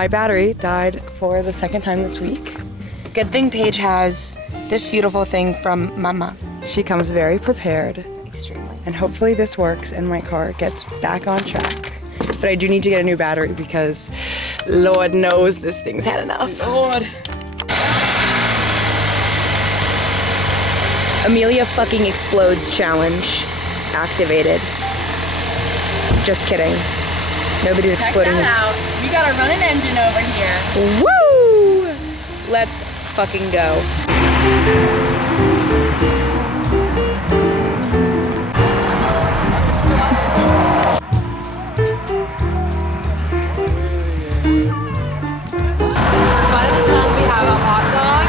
my battery died for the second time this week. Good thing Paige has this beautiful thing from Mama. She comes very prepared. Extremely. And hopefully this works and my car gets back on track. But I do need to get a new battery because Lord knows this thing's had enough. Lord. Amelia fucking explodes challenge activated. Just kidding. Nobody's exploding. Check that out. We got a running engine over here. Woo! Let's fucking go. We have a hot dog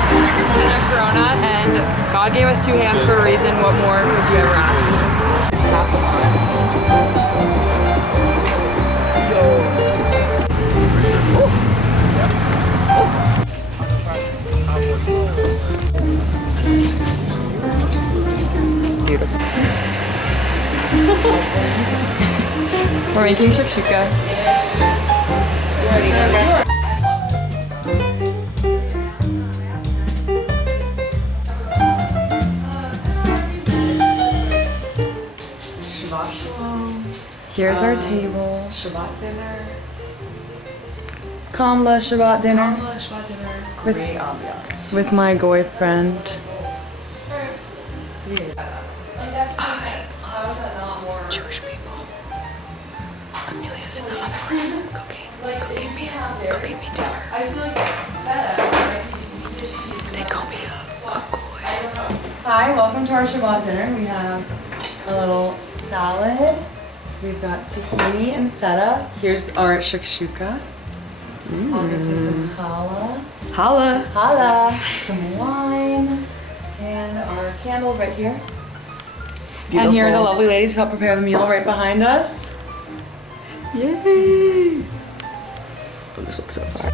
and a Corona, and God gave us 2 hands for a reason. What more could you ever ask for? It's half the line. Beautiful. We're making shakshuka. Here's our table. Shabbat dinner. Kamla Shabbat dinner. Kamla Shabbat dinner. With, great ambiance. With my boyfriend. Jewish people. Amelia's in the other room. Cooking me dinner. They call me a goy. Hi, welcome to our Shabbat dinner. We have a little salad. We've got tahini and feta. Here's our shakshuka. Obviously some challah. Challah. Some wine. And our candles right here. Beautiful. And here are the lovely ladies who helped prepare the meal right behind us. Yay! Oh, this looks so fire.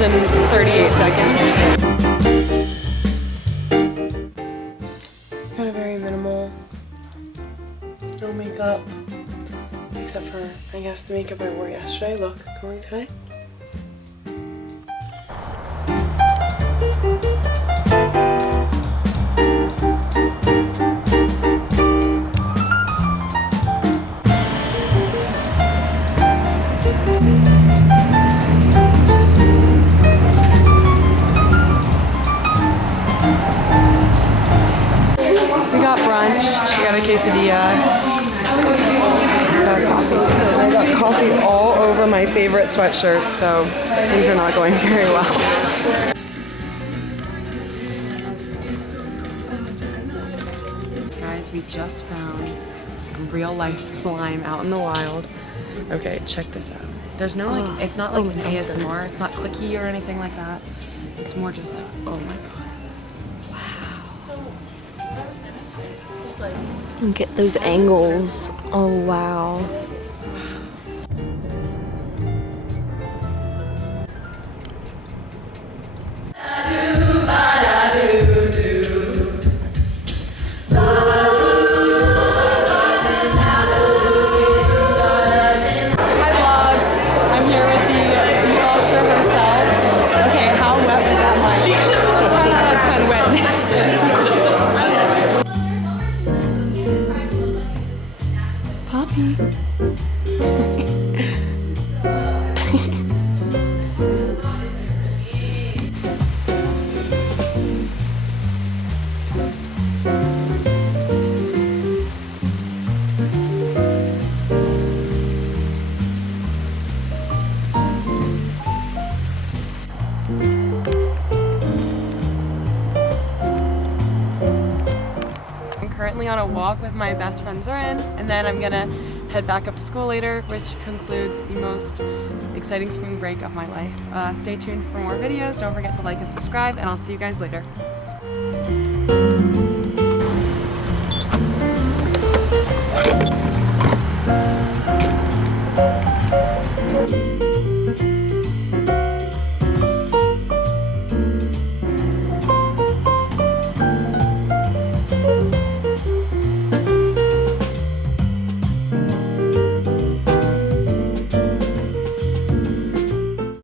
In 38 seconds. Got a very minimal, no makeup, except for, I guess, the makeup I wore yesterday. Look, going today. She got a quesadilla. Got coffee. I got coffee all over my favorite sweatshirt, so things are not going very well. Guys, we just found a real life slime out in the wild. Okay, check this out. There's no like, it's not like an ASMR, it's not clicky or anything like that. It's more just like, oh my god. Look at those angles. Oh, wow. I'm here with the officer herself. Okay, how wet was that mic? currently on a walk with my best friend Zoran, and then I'm gonna head back up to school later, which concludes the most exciting spring break of my life. Stay tuned for more videos. Don't forget to like and subscribe, and I'll see you guys later.